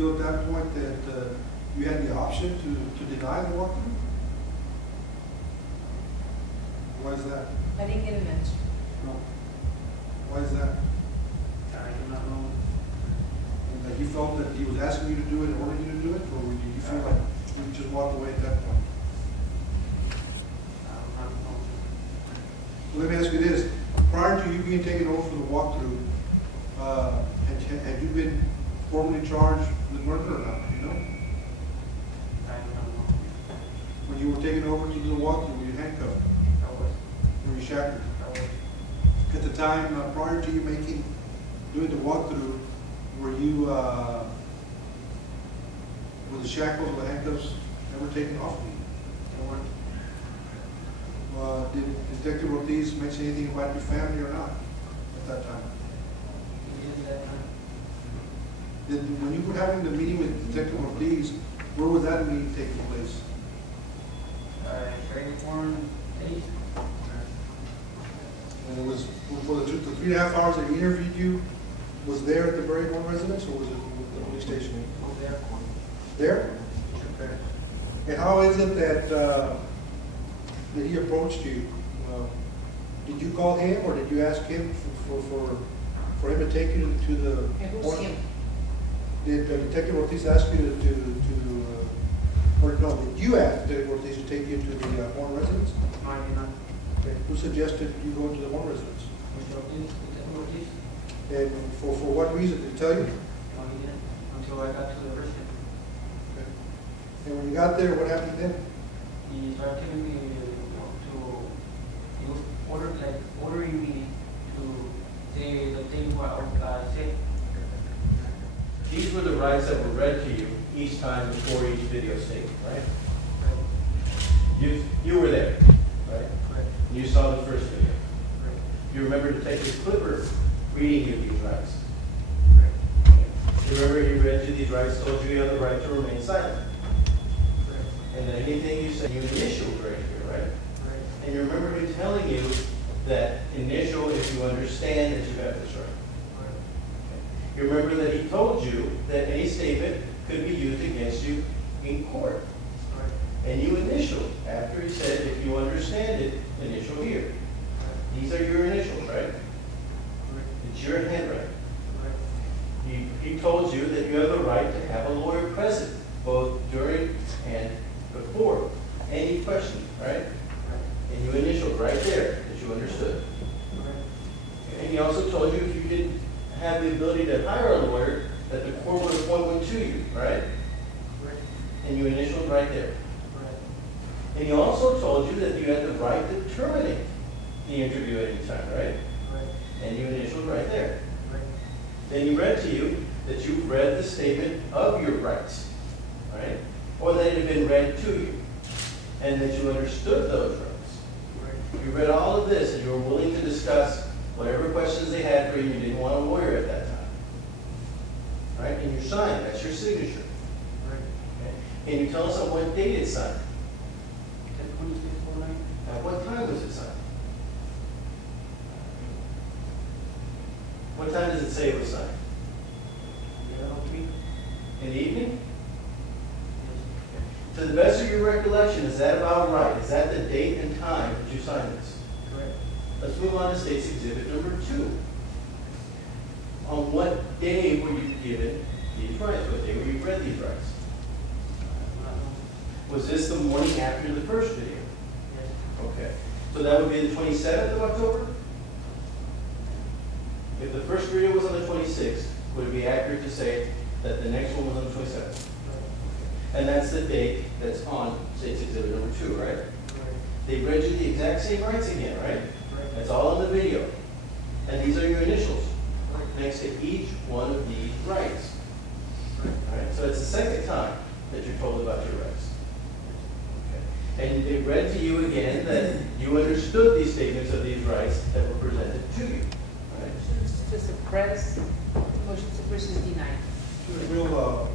feel at that point that you had the option to deny the walkthrough? Why is that? I didn't get an answer. No. Why is that? I do not know. Like you felt that he was asking you to do it and ordering you to do it, or did you feel like you just walked away at that point? I do not know. Let me ask you this. Prior to you being taken over for the walkthrough, had you been formally charged with murder or not? Do you know? I do not know. When you were taken over to do the walkthrough, were you handcuffed? I was. Were you shackled? I was. At the time, prior to you doing the walkthrough, were you, were the shackles or the handcuffs ever taken off of you? Did Detective Ortiz mention anything about your family or not at that time? He did that time. When you were having the meeting with Detective Ortiz, where was that meeting taking place? Very foreign days. And it was for the 3.5 hours that he interviewed you, was there at the Berry One residence, or was it with the police station? Over there. There? Okay. And how is it that he approached you? Did you call him, or did you ask him for him to take you to the? And who's him? Did Detective Ortiz ask you or no? Did you ask Detective Ortiz to take you to the Horn residence? No, I did not. Okay. Who suggested you go to the Horn residence? Mr. Ortiz, Detective Ortiz. And for what reason? Did he tell you? No, he didn't. Until I got to the residence. Okay. And when you got there, what happened then? He started telling me he was ordering me to say the thing what I said. These were the rights that were read to you each time before each video statement, right? Right. You were there, right? Right. You saw the first video. Right. You remember Detective Clipper reading you these rights. Right. You remember he read you these rights, told you you have the right to remain silent. Right. And then anything you said, you initialed right here, right? Right. And you remember him telling you that initial if you understand that you have this right. You remember that he told you that any statement could be used against you in court. Right. And you initialed after he said, if you understand it, initial here. Right. These are your initials, right? Right. It's your handwriting. Right. He told you that you have the right to have a lawyer present, both during and before any question, right? Right. And you initialed right there that you understood. Right. And he also told you if you didn't have the ability to hire a lawyer, that the court would appoint one to you, right? Right. And you initialed right there. Right. And he also told you that you had the right to terminate the interview at any time, right? Right. And you initialed right there. Right. Then he read to you that you read the statement of your rights, right? Or that it had been read to you, and that you understood those rights. Right. You read all of this, and you were willing to discuss whatever questions they had for you. You didn't want a lawyer at that time, right? And you signed. That's your signature. Right. Okay? Can you tell us on what date it's signed? 26/09. At what time was it signed? What time does it say it was signed? 11:03. In the evening? Yes. To the best of your recollection, is that about right? Is that the date and time that you signed this? Correct. Let's move on to State's Exhibit number 2. On what day were you given these rights? What day were you read these rights? Was this the morning after the first video? Yes. Okay. So that would be the 27th of October? If the first video was on the 26th, would it be accurate to say that the next one was on the 27th? And that's the date that's on State's Exhibit number 2, right? Right. They read you the exact same rights again, right? Right. That's all in the video. And these are your initials next to each one of these rights. All right? So it's the second time that you're told about your rights. Okay. And they read to you again that you understood these statements of these rights that were presented to you. Right? To suppress, motion to suppress is denied. We'll